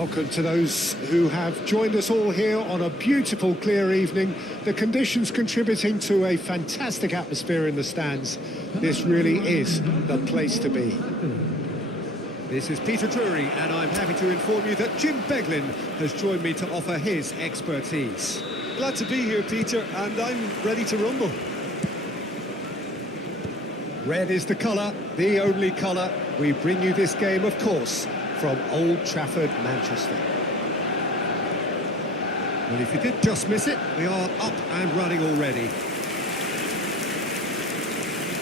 Welcome to those who have joined us all here on a beautiful, clear evening. The conditions contributing to a fantastic atmosphere in the stands. This really is the place to be. This is Peter Drury, and I'm happy to inform you that Jim Beglin has joined me to offer his expertise. Glad to be here, Peter, and I'm ready to rumble. Red is the colour, the only colour. We bring you this game, of course, from Old Trafford, Manchester. Well, if you did just miss it, we are up and running already.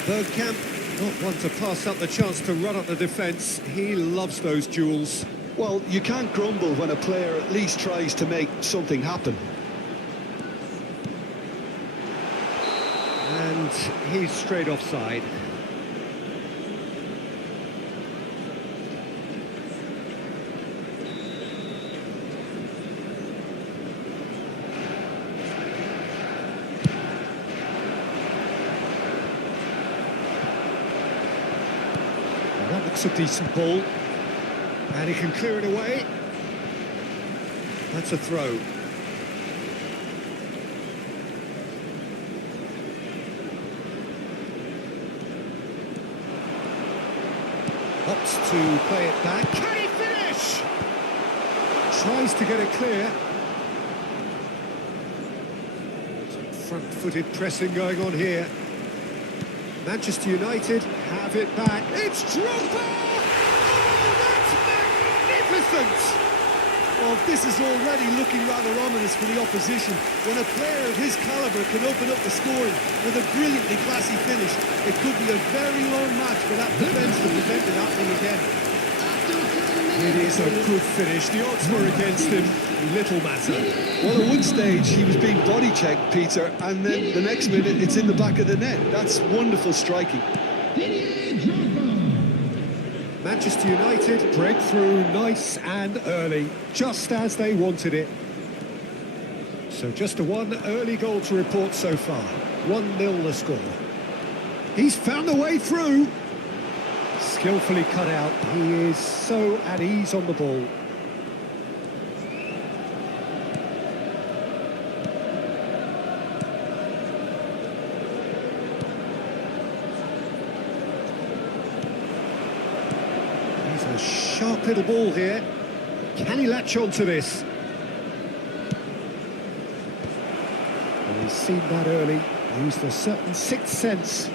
Bergkamp, not one to pass up the chance to run up the defence. He loves those duels. Well, you can't grumble when a player at least tries to make something happen. And he's straight offside. That looks a decent ball, and he can clear it away. That's a throw. Opts to play it back. Can he finish? Tries to get it clear. Some front-footed pressing going on here. Manchester United have it back. It's Drogba! Oh, that's magnificent! Well, this is already looking rather ominous for the opposition. When a player of his calibre can open up the scoring with a brilliantly classy finish, it could be a very long match for that defence to prevent it happening again. It is a good finish. The odds were against him. Little matter. Well, at one stage he was being body checked, Peter, and then the next minute it's in the back of the net. That's wonderful striking. Manchester United break through nice and early, just as they wanted it. So just a one early goal to report so far. 1-0 the score. He's found a way through. Skillfully cut out. He is so at ease on the ball. He's a sharp little ball here. Can he latch on to this? Well, he's seen that early. Used a certain sixth sense.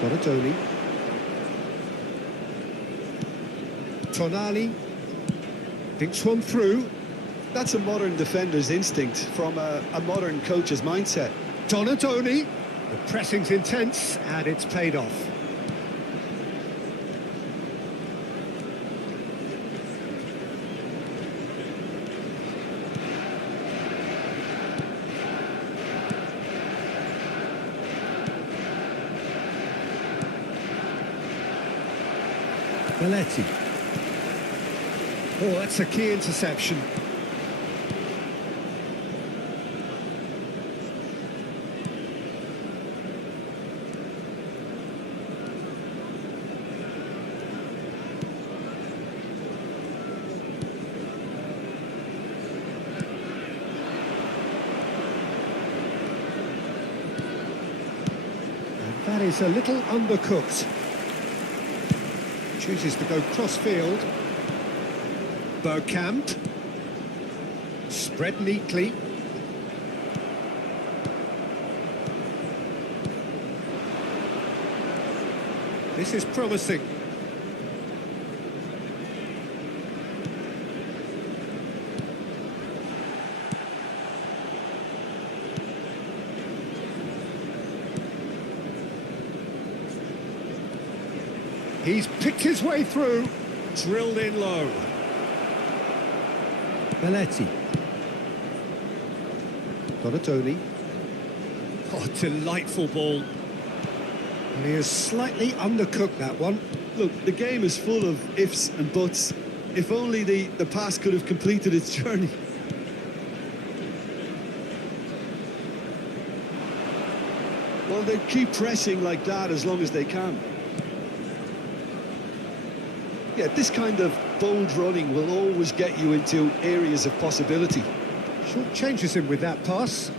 Donatoni. Tonali thinks one through. That's a modern defender's instinct from a modern coach's mindset. Donatoni. The pressing's intense and it's paid off. Belletti. Oh, that's a key interception. And that is a little undercooked. Chooses to go cross-field. Bergkamp. Spread neatly. This is promising. He's picked his way through. Drilled in low. Belletti. Donatoni. Oh, delightful ball. And he has slightly undercooked that one. Look, the game is full of ifs and buts. If only the pass could have completed its journey. Well, they keep pressing like that as long as they can. Yeah, this kind of bold running will always get you into areas of possibility. Short changes him with that pass.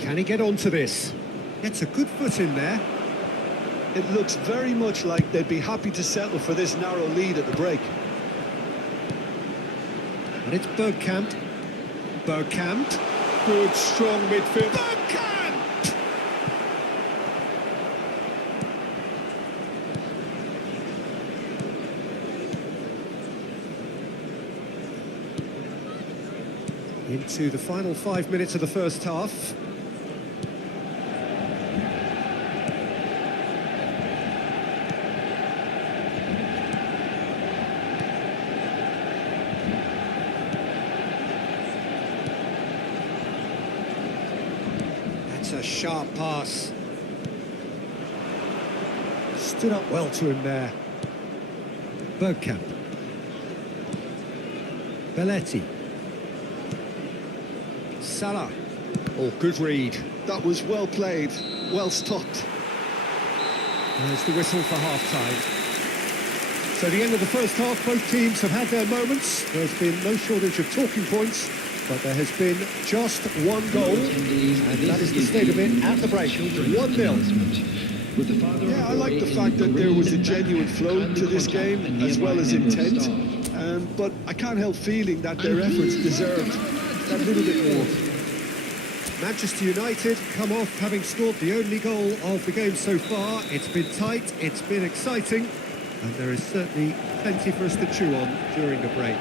Can he get onto this? Gets a good foot in there. It looks very much like they'd be happy to settle for this narrow lead at the break. And it's Bergkamp. Bergkamp. Good, strong midfield. Bergkamp! Into the final 5 minutes of the first half. That's a sharp pass. Stood up well to him there. Bergkamp. Belletti. Salah. Oh, good read. That was well played, well stopped. There's the whistle for half-time. So the end of the first half, both teams have had their moments. There's been no shortage of talking points, but there has been just one goal, and that is the state of it at the break. 1-0. Yeah, I like the fact that there was a genuine flow to this game, as well as intent. But I can't help feeling that their efforts deserved that little bit more. Manchester United come off having scored the only goal of the game so far. It's been tight, it's been exciting, and there is certainly plenty for us to chew on during the break.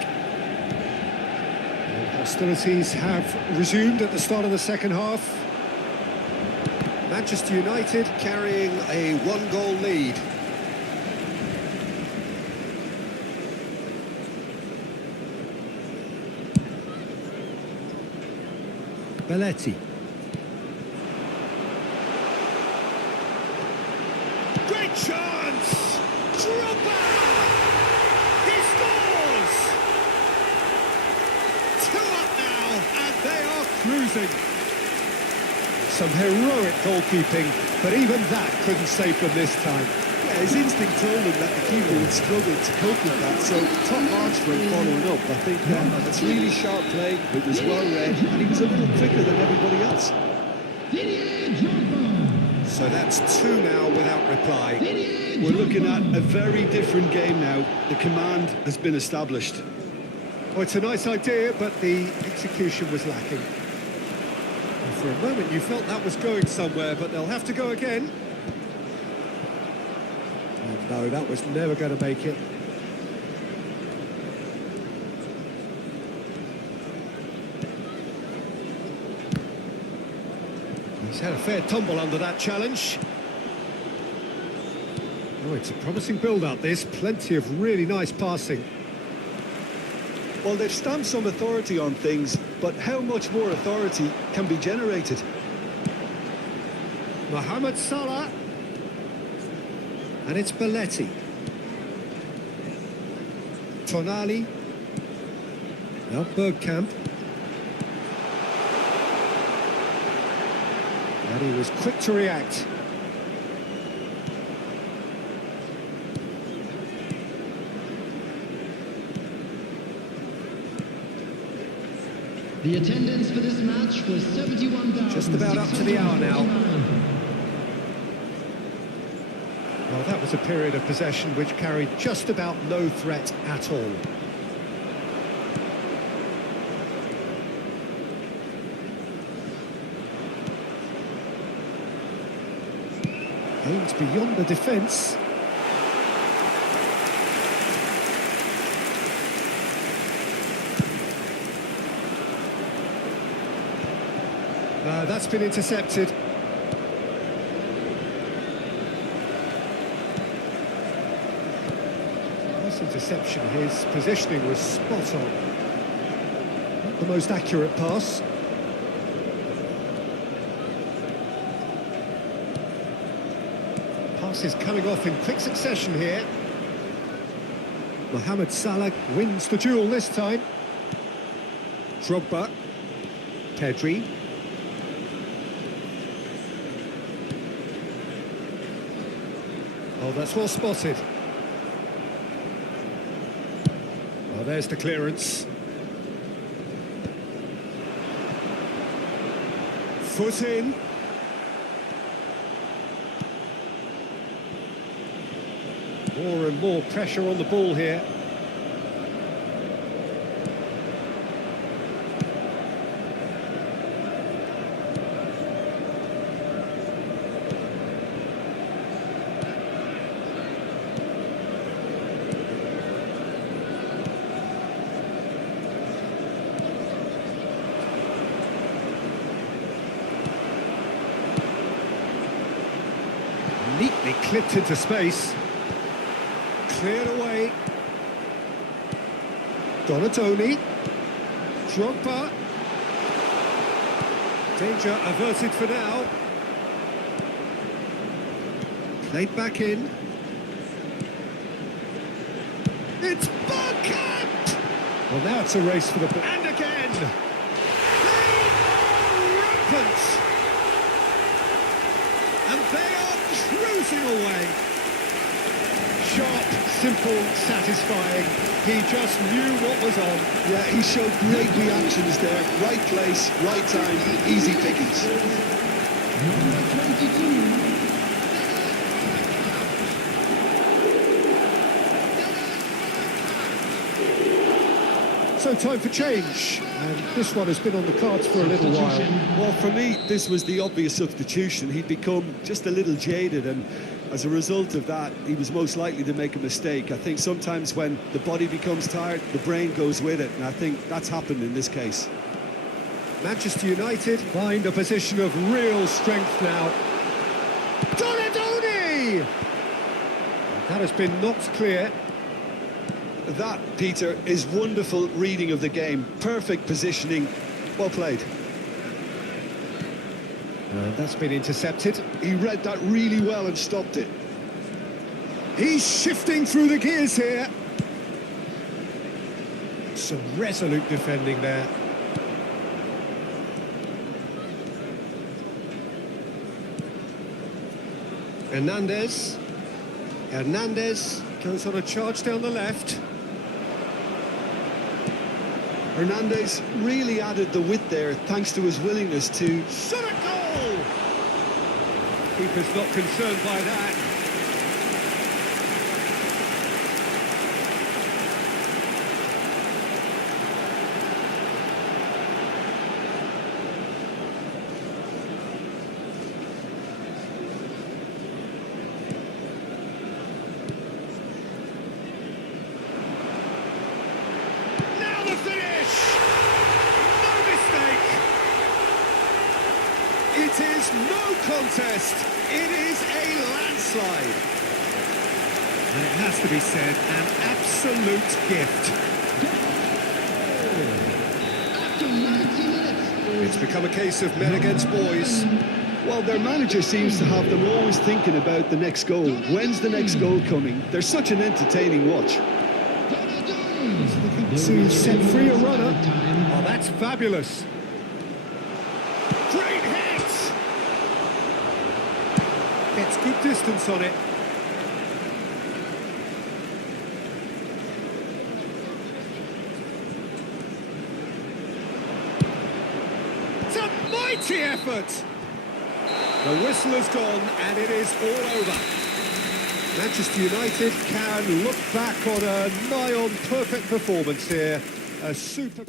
And hostilities have resumed at the start of the second half. Manchester United carrying a one-goal lead. Belletti. Great chance! Drogba! He scores! 2 up now, and they are cruising. Some heroic goalkeeping, but even that couldn't save them this time. Yeah, his instinct told him that the keeper would struggle to cope with that, so top marks for him following up. I think that's really sharp play, it was well read, and he was a little quicker than everybody else. So that's 2 now without reply. We're looking at a very different game now. The command has been established. Well, it's a nice idea, but the execution was lacking. And for a moment you felt that was going somewhere, but they'll have to go again. Oh, no, that was never going to make it. He's had a fair tumble under that challenge. Oh, it's a promising build-up, this. Plenty of really nice passing. Well, they've stamped some authority on things, but how much more authority can be generated? Mohamed Salah. And it's Belletti. Tonali. Now Bergkamp. And he was quick to react. The attendance for this match was 71,000. Just about up to the hour now. Well, that was a period of possession which carried just about no threat at all. Aimed beyond the defence. That's been intercepted. Nice interception. His positioning was spot on. Not the most accurate pass. Passes coming off in quick succession here. Mohamed Salah wins the duel this time. Drogba. Pedri. Oh, that's well spotted. Oh, there's the clearance. Foot in. More and more pressure on the ball here. Neatly clipped into space. Cleared away. Donatoni. Drogba. Danger averted for now. Played back in. It's Burkett! Well, now it's a race for the ball. And again! They are rampant! And they are cruising away. Sharp, simple, satisfying. He just knew what was on. Yeah, he showed great reactions there. Right place, right time, easy pickings. Number 22. So time for change, and this one has been on the cards for a little while. Well, for me, this was the obvious substitution. He'd become just a little jaded, and as a result of that, he was most likely to make a mistake. I think sometimes when the body becomes tired, the brain goes with it, and I think that's happened in this case. Manchester United find a position of real strength now. Donatoni! That has been knocked clear. That, Peter, is wonderful reading of the game. Perfect positioning. Well played. That's been intercepted. He read that really well and stopped it. He's shifting through the gears here. Some resolute defending there. Hernandez. Hernandez goes on a charge down the left. Hernandez really added the width there thanks to his willingness to... Shot a goal! Keeper's not concerned by that. Now the finish! No mistake! It is no contest. It is a landslide. And it has to be said, an absolute gift. After 90 minutes. It's become a case of men against boys. Well, their manager seems to have them always thinking about the next goal. When's the next goal coming? They're such an entertaining watch. Looking to set free a runner. Oh, that's fabulous. Great hit! Gets good distance on it. It's a mighty effort! The whistle has gone and it is all over. Manchester United can look back on a nigh-on perfect performance here. A super...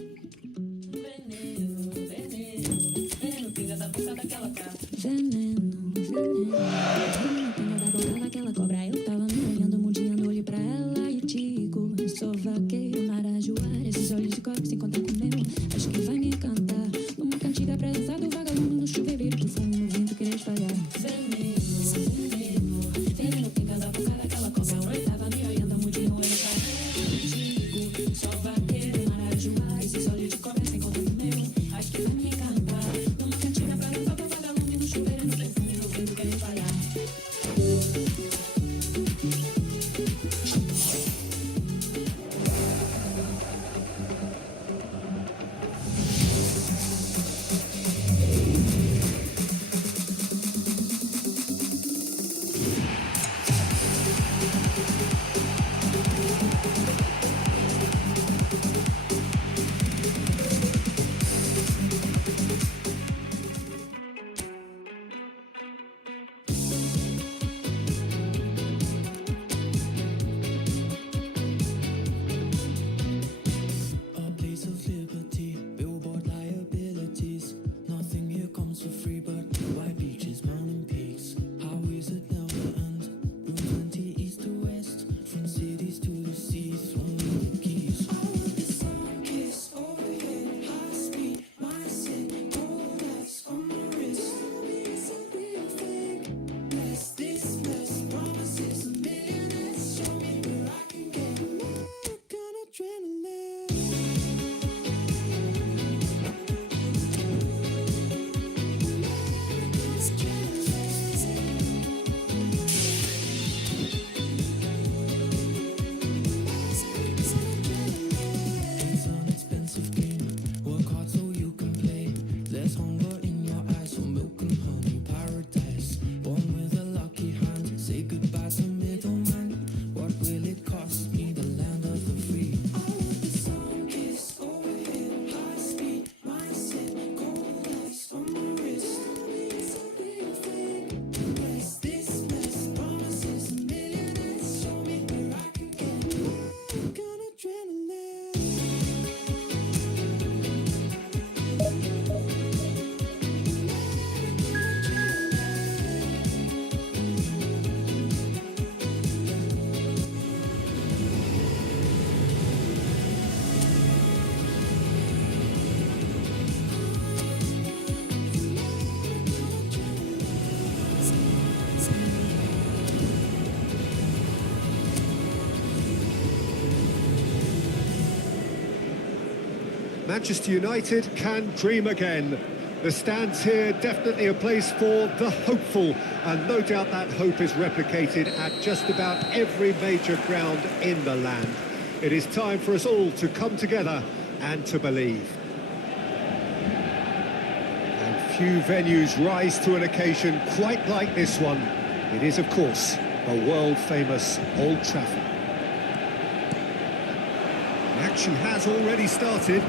Manchester United can dream again. The stands here definitely a place for the hopeful, and no doubt that hope is replicated at just about every major ground in the land. It is time for us all to come together and to believe. And few venues rise to an occasion quite like this one. It is, of course, the world-famous Old Trafford. The action has already started.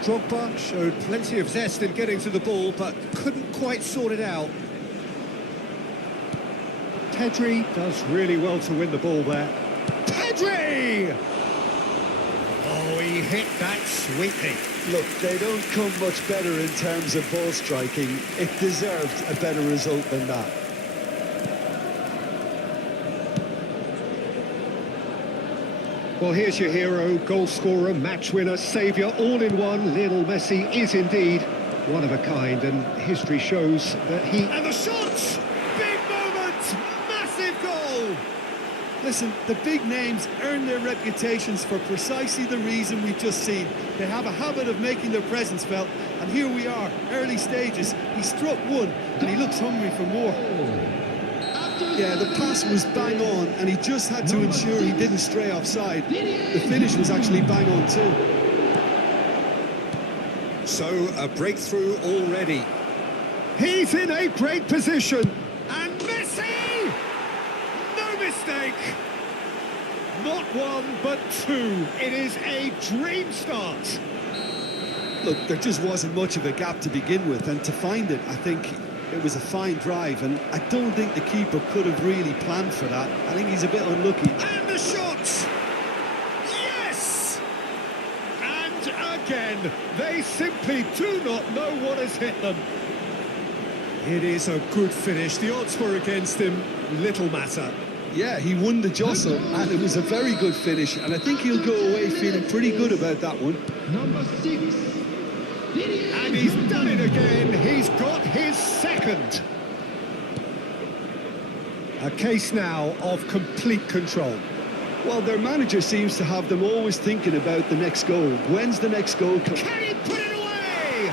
Drogba showed plenty of zest in getting to the ball, but couldn't quite sort it out. Pedri does really well to win the ball there. Pedri! Oh, he hit that sweetly. Look, they don't come much better in terms of ball striking. It deserved a better result than that. Well, here's your hero, goal scorer, match winner, saviour, all in one. Lionel Messi is indeed one of a kind, and history shows that he... And the shot! Big moment! Massive goal! Listen, the big names earn their reputations for precisely the reason we've just seen. They have a habit of making their presence felt, and here we are, early stages. He struck one, and he looks hungry for more. Yeah, the pass was bang on, and he just had to ensure he didn't stray offside. The finish was actually bang on too. So, a breakthrough already. He's in a great position. And Messi! No mistake! Not one, but two. It is a dream start. Look, there just wasn't much of a gap to begin with, and to find it, I think it was a fine drive, and I don't think the keeper could have really planned for that. I think he's a bit unlucky. And the shot! Yes! And again, they simply do not know what has hit them. It is a good finish. The odds were against him. Little matter. Yeah, he won the jostle, and it was a very good finish, and I think he'll go away feeling pretty good about that one. Number 6. And he's done it again. He's got his second. A case now of complete control. Well, their manager seems to have them always thinking about the next goal. When's the next goal coming? Can he put it away?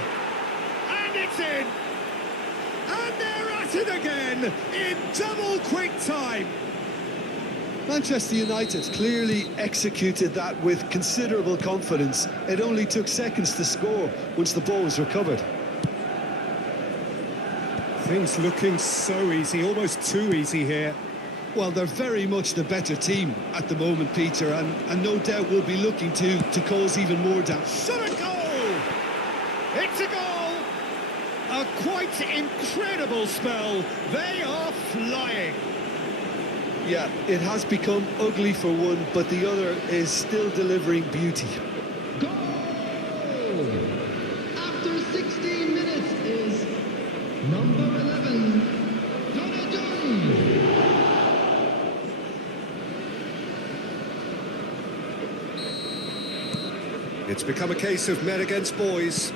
And it's in. And they're at it again in double quick time. Manchester United clearly executed that with considerable confidence. It only took seconds to score once the ball was recovered. Things looking so easy, almost too easy here. Well, they're very much the better team at the moment, Peter, and no doubt will be looking to cause even more damage. Shot a goal! It's a goal! A quite incredible spell. They are flying. Yeah, it has become ugly for one, but the other is still delivering beauty. Goal! After 16 minutes is number 11, Donadoni. It's become a case of men against boys.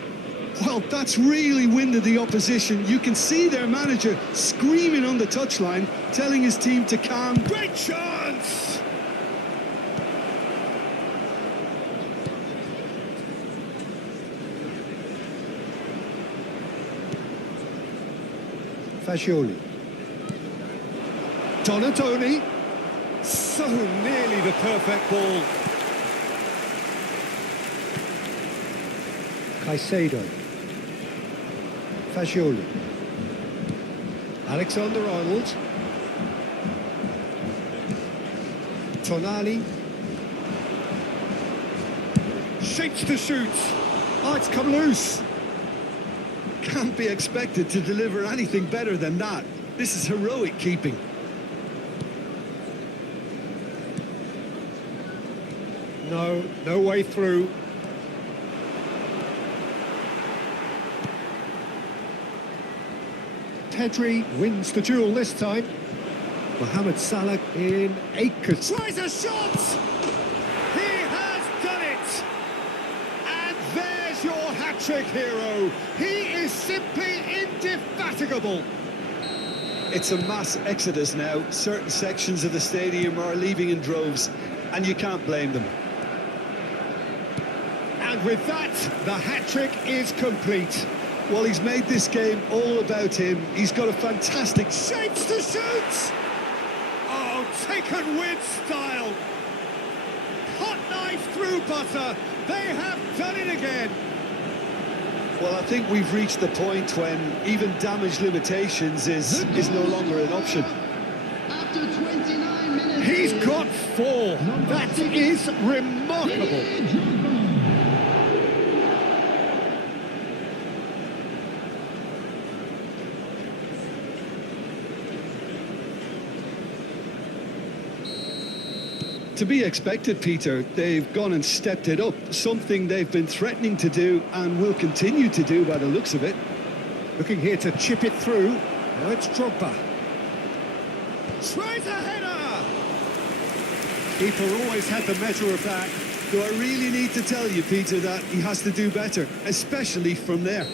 Well, that's really winded the opposition. You can see their manager screaming on the touchline, telling his team to calm. Great chance! Fascioli. Donadoni. So nearly the perfect ball. Caicedo. Fascioli. Alexander-Arnold. Tonali. Shapes to shoot. Oh, it's come loose. Can't be expected to deliver anything better than that. This is heroic keeping. No way through. Pedri wins the duel this time. Mohamed Salah in acres. Tries a shot! He has done it! And there's your hat-trick hero. He is simply indefatigable. It's a mass exodus now. Certain sections of the stadium are leaving in droves, and you can't blame them. And with that, the hat-trick is complete. Well, he's made this game all about him. He's got a fantastic... Shapes to shoot! Oh, taken with style. Hot knife through butter. They have done it again. Well, I think we've reached the point when even damage limitations is no longer an option. After 29 minutes. He's got 4. That is remarkable. To be expected, Peter. They've gone and stepped it up, something they've been threatening to do and will continue to do by the looks of it. Looking here to chip it through. Now it's Drogba. Tries a header! Keeper always had the measure of that. Do I really need to tell you, Peter, that he has to do better, especially from there?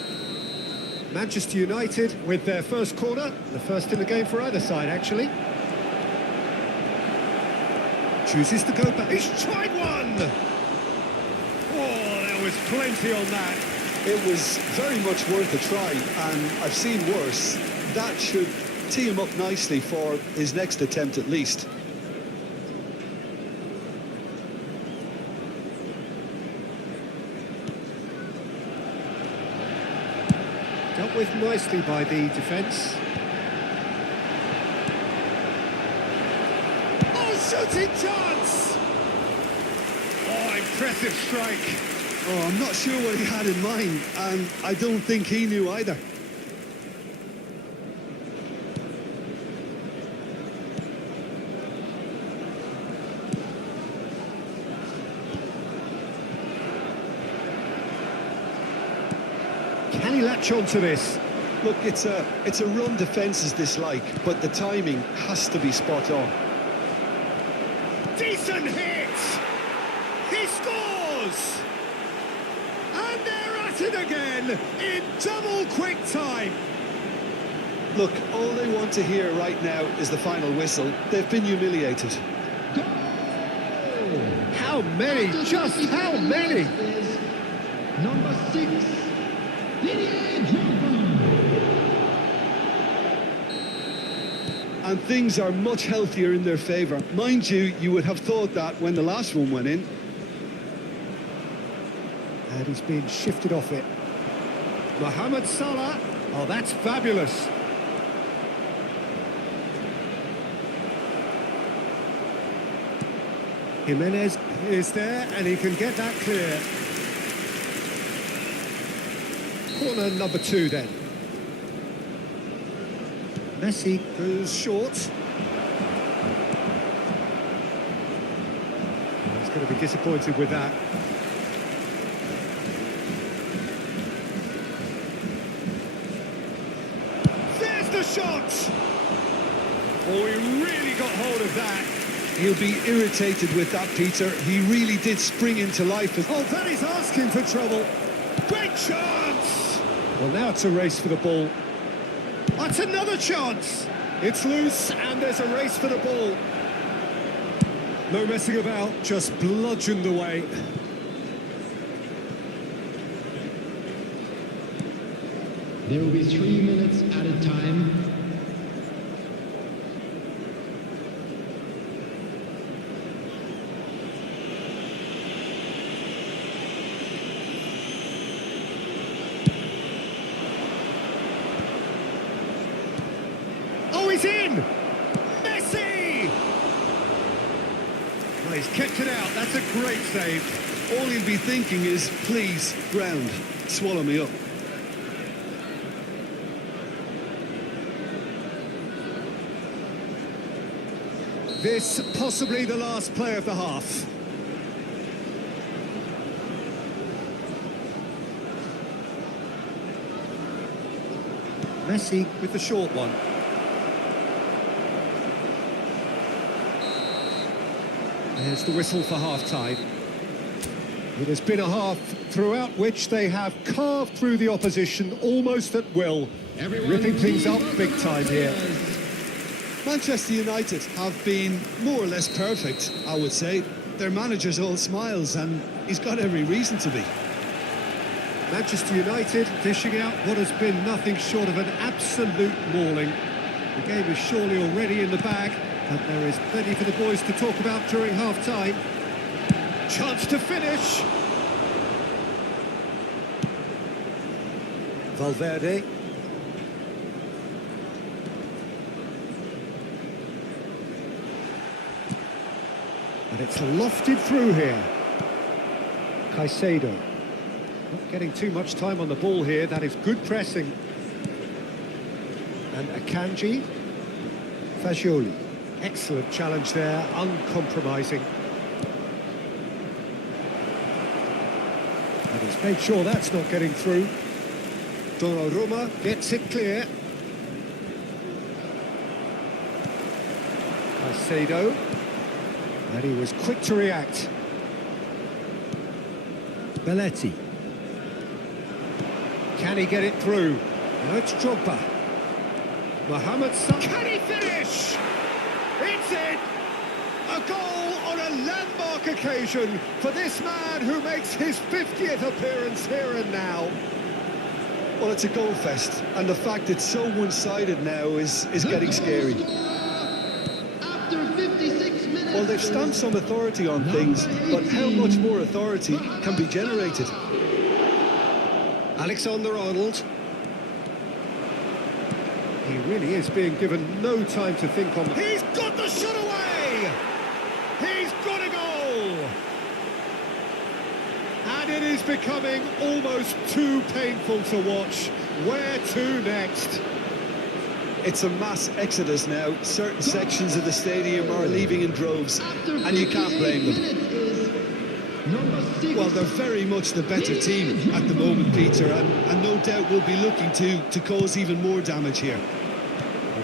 Manchester United with their first corner, the first in the game for either side, actually. Chooses to go back. He's tried one! Oh, there was plenty on that. It was very much worth a try, and I've seen worse. That should tee him up nicely for his next attempt at least. Dealt with nicely by the defence. Shooting chance! Oh, impressive strike. Oh, I'm not sure what he had in mind, and I don't think he knew either. Can he latch on to this? Look, it's a run defence's dislike, but the timing has to be spot on. Decent hit! He scores! And they're at it again in double quick time. Look, all they want to hear right now is the final whistle. They've been humiliated. How many? Just how many? Number 6, Didier Drogba. And things are much healthier in their favour. Mind you, you would have thought that when the last one went in. And he's been shifted off it. Mohamed Salah. Oh, that's fabulous. Jimenez is there, and he can get that clear. Corner number 2 then. Messi goes short. He's going to be disappointed with that. There's the shot! Oh, he really got hold of that. He'll be irritated with that, Peter. He really did spring into life. Oh, that is asking for trouble. Great chance! Well, now it's a race for the ball. That's another chance. It's loose, and there's a race for the ball. No messing about, just bludgeoned away. There will be 3 minutes added time. Oh, he's in! Messi! Well, he's kept it out. That's a great save. All he'll be thinking is, please, ground, swallow me up. This possibly the last play of the half. Messi with the short one. There's the whistle for half-time. It has been a half throughout which they have carved through the opposition almost at will, ripping things up big time here. Manchester United have been more or less perfect, I would say. Their manager's all smiles, and he's got every reason to be. Manchester United dishing out what has been nothing short of an absolute mauling. The game is surely already in the bag, but there is plenty for the boys to talk about during half-time. Chance to finish. Valverde. And it's lofted through here. Caicedo. Not getting too much time on the ball here. That is good pressing. And Akanji. Fagioli. Excellent challenge there, uncompromising. And he's made sure that's not getting through. Donnarumma gets it clear. Caicedo. And he was quick to react. Belletti. Can he get it through? Now it's Drogba. Mohamed Salah. Can he finish? It's in! A goal on a landmark occasion for this man who makes his 50th appearance here and now. Well, it's a goal fest, and the fact it's so one-sided now is getting scary. After 56 minutes. Well, they've stamped some authority on things, but how much more authority can be generated? Alexander-Arnold. He really is being given no time to think on. He's got the shot away! He's got a goal! And it is becoming almost too painful to watch. Where to next? It's a mass exodus now. Certain sections of the stadium are leaving in droves, and you can't blame them. Well, they're very much the better team at the moment, Peter, and no doubt will be looking to cause even more damage here.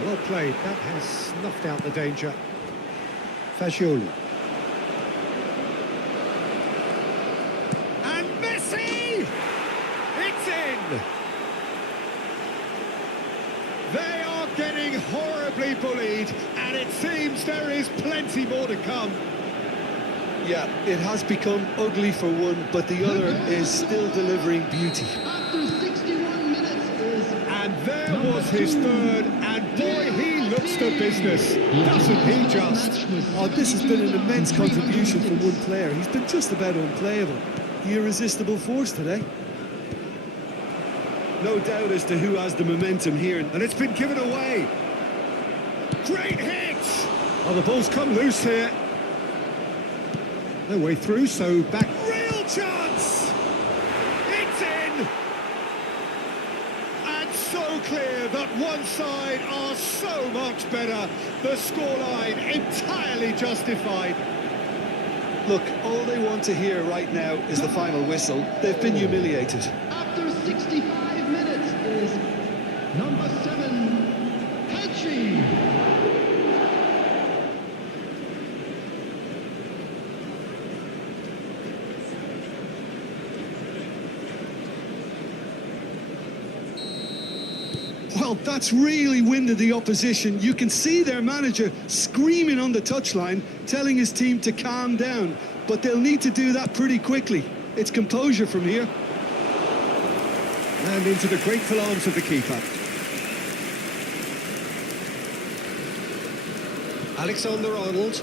Well played. That has snuffed out the danger. Fagioli. And Messi! It's in! They are getting horribly bullied, and it seems there is plenty more to come. Yeah, it has become ugly for one, but the other is still delivering beauty. After 61 minutes is... And there was his third, and boy, he looks the business, doesn't he just? Oh, this has been an immense contribution from one player. He's been just about unplayable. The irresistible force today. No doubt as to who has the momentum here. And it's been given away. Great hit! Oh, the ball's come loose here. No way through, so back. Real chance! It's in! And so clear that one side are so much better. The scoreline entirely justified. Look, all they want to hear right now is the final whistle. They've been humiliated. After 65 minutes is number 7, Pedri. Well, that's really winded the opposition. You can see their manager screaming on the touchline, telling his team to calm down. But they'll need to do that pretty quickly. It's composure from here. And into the grateful arms of the keeper. Alexander-Arnold.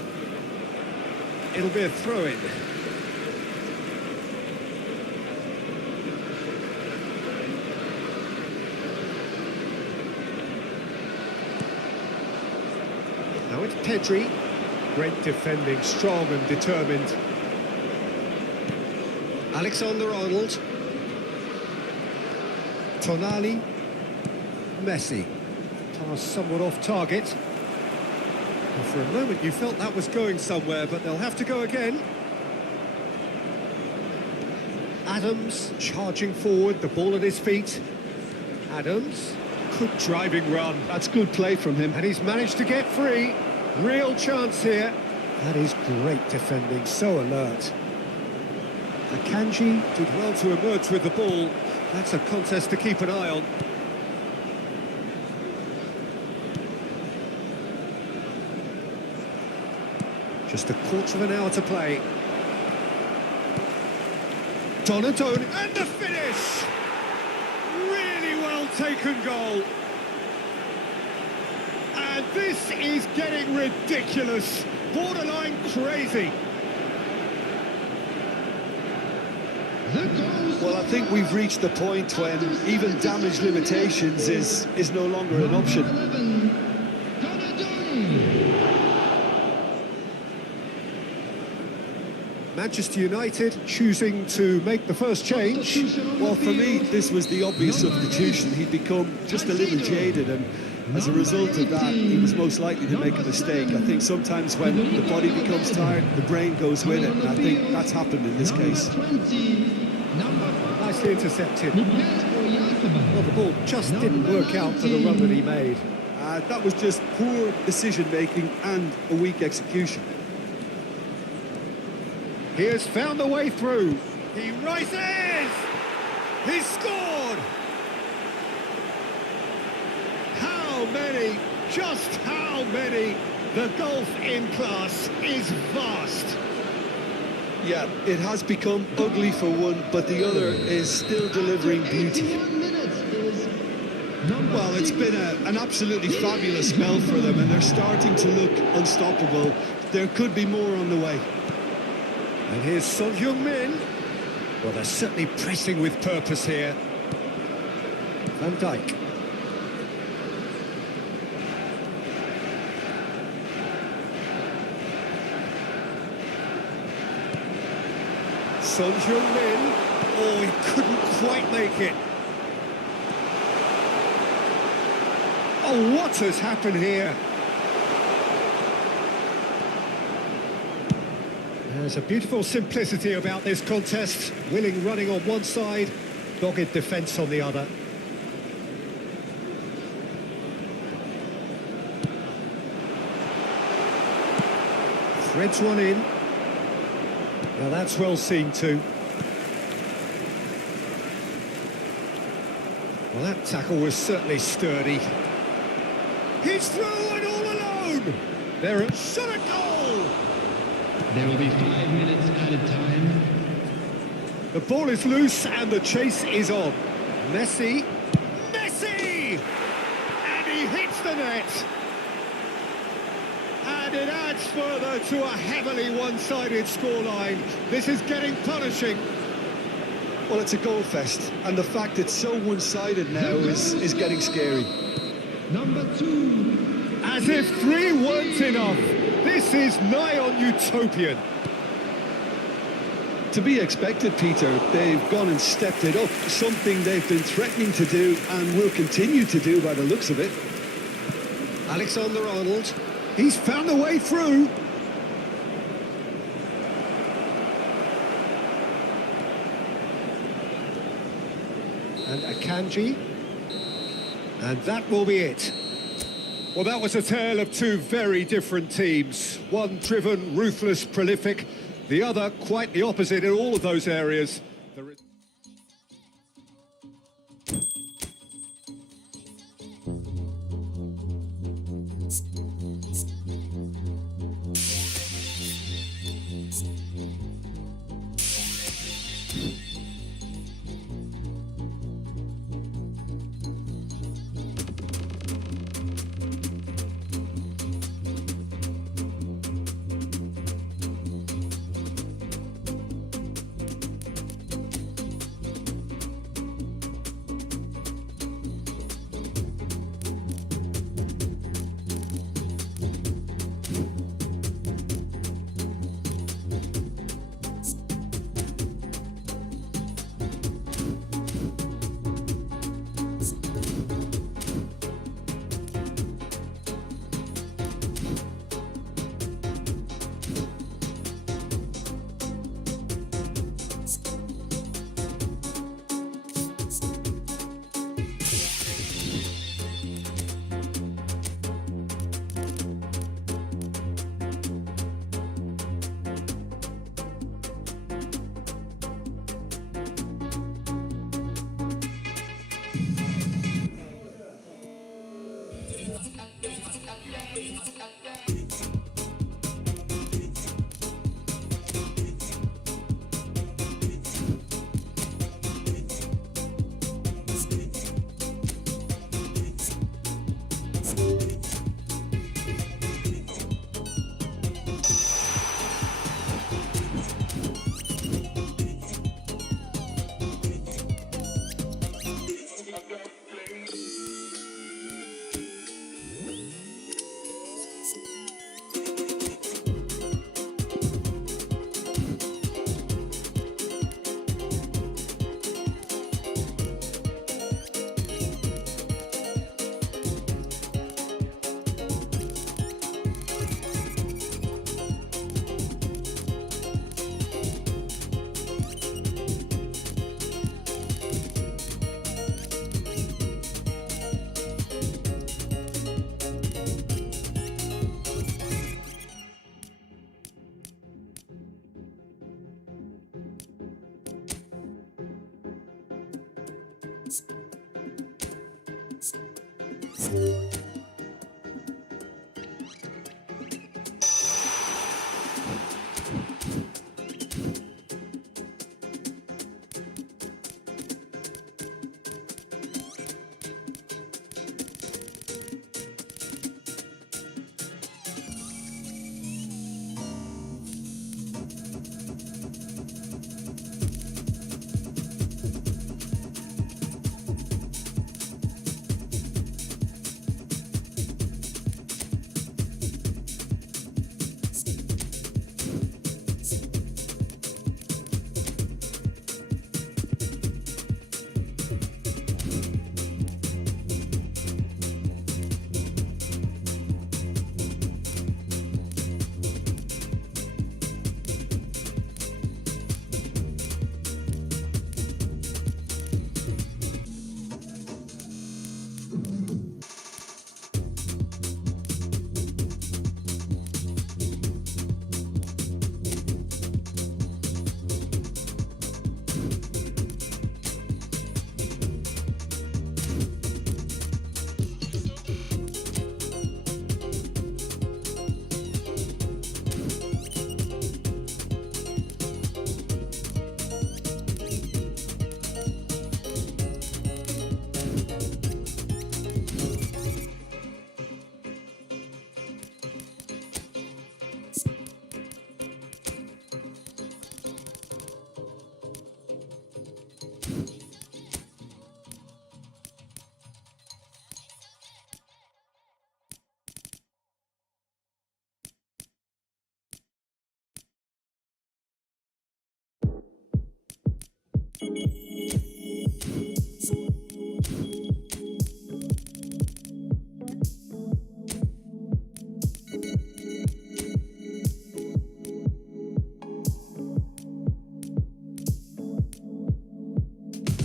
It'll be a throw-in. Now it's Pedri. Great defending, strong and determined. Alexander-Arnold. Tonali. Messi. Pass somewhat off target. And for a moment you felt that was going somewhere, but they'll have to go again. Adams charging forward, the ball at his feet. Adams. Good driving run. That's good play from him. And he's managed to get free. Real chance here. That is great defending, so alert. Akanji did well to emerge with the ball. That's a contest to keep an eye on. Just a quarter of an hour to play. Donadoni, and the finish! Really well taken goal. And this is getting ridiculous, borderline crazy. Well, I think we've reached the point when even damage limitations is no longer an option. Manchester United choosing to make the first change. Well, for me, this was the obvious substitution. He'd become just a little jaded, and as a result of that, he was most likely to make a mistake. I think sometimes when the body becomes tired, the brain goes with it, and I think that's happened in this case. Nicely intercepted. Well, the ball just didn't work out for the run that he made. That was just poor decision-making and a weak execution. He has found a way through. He rises! He's scored! How many? Just how many? The gulf in class is vast. Yeah, it has become ugly for one, but the other is still delivering beauty. Well, it's been an absolutely fabulous spell for them, and they're starting to look unstoppable. There could be more on the way. And here's Son Heung-min. Well, they're certainly pressing with purpose here. Van Dijk. Son Heung-min. Oh, he couldn't quite make it. Oh, what has happened here? There's a beautiful simplicity about this contest. Willing running on one side, dogged defence on the other. Threads one in. Now that's well seen too. Well, that tackle was certainly sturdy. He's through and all alone! They're at shot at goal! There will be 5 minutes added time. The ball is loose and the chase is on. Messi! Messi! And he hits the net! And it adds further to a heavily one-sided scoreline. This is getting punishing. Well, it's a goal fest, and the fact it's so one-sided now is getting scary. Number 2. As if 3 weren't enough. This is nigh on utopian. To be expected, Peter. They've gone and stepped it up, something they've been threatening to do and will continue to do by the looks of it. Alexander-Arnold, he's found a way through. And Akanji. And that will be it. Well, that was a tale of 2 very different teams. One driven, ruthless, prolific. The other quite the opposite in all of those areas.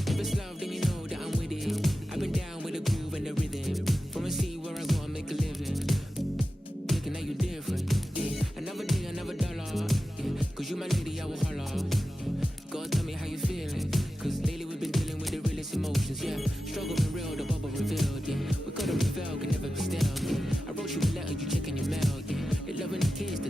If it's love, then you know that I'm with it. I've been down with the groove and the rhythm. From a sea where I go and make a living. Looking at you different, yeah. Another day, another dollar, yeah. Cause you my lady, I will holler. God, tell me how you feeling. Cause lately we've been dealing with the realest emotions, yeah. Struggling real, the bubble revealed, yeah. We gotta reveal, can never be still, yeah. I wrote you a letter, you checking your mail, yeah. They loving the kids, the